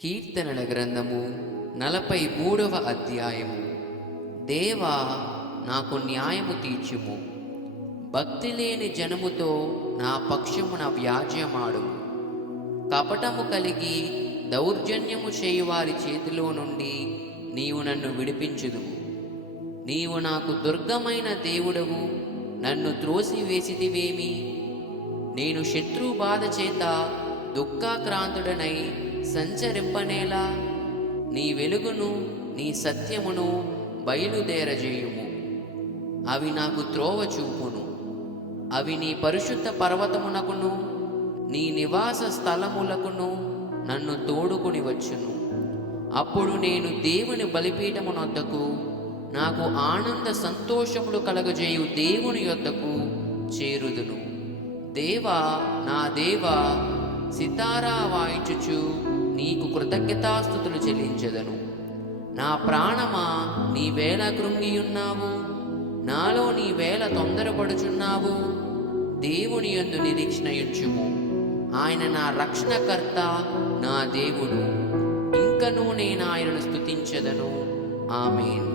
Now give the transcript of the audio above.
కీర్తనల గ్రంథము 43వ అధ్యాయము. దేవా, నాకు న్యాయము తీర్చుము. భక్తి లేని జనముతో నా పక్షమున వ్యాజ్యమాడుము. కపటము కలిగి దౌర్జన్యము చేయువారి చేతిలో నుండి నీవు నన్ను విడిపించుదువు. నీవు నాకు దుర్గమైన దేవుడవు, నన్ను త్రోసివేసితివేమి? నేను శత్రు బాధ చేత దుఃఖాక్రాంతుడనై సంచరింపనేలా? నీ వెలుగును నీ సత్యమును బయలుదేరజేయుము. అవి నాకు త్రోవ చూపును. అవి నీ పరిశుద్ధ పర్వతమునకును నీ నివాస స్థలములకును నన్ను తోడుకుని వచ్చును. అప్పుడు నేను దేవుని బలిపీఠమునొద్దకు, నాకు ఆనంద సంతోషములు కలగజేయు దేవుని యొద్దకు చేరుదును. దేవా, నా దేవా, సితారా వాయించుచు నీకు కృతజ్ఞతాస్తుతులు చెల్లించెదను. నా ప్రాణమా, నీవేళ కృంగియున్నావు? నాలో నీవేళ తొందరపడుచున్నావు? దేవుని యందు నిరీక్షణయుంచుము. ఆయన నా రక్షణకర్త, నా దేవుడు. ఇంకనూ నేను ఆయనను స్తుతించెదను. ఆమేన్.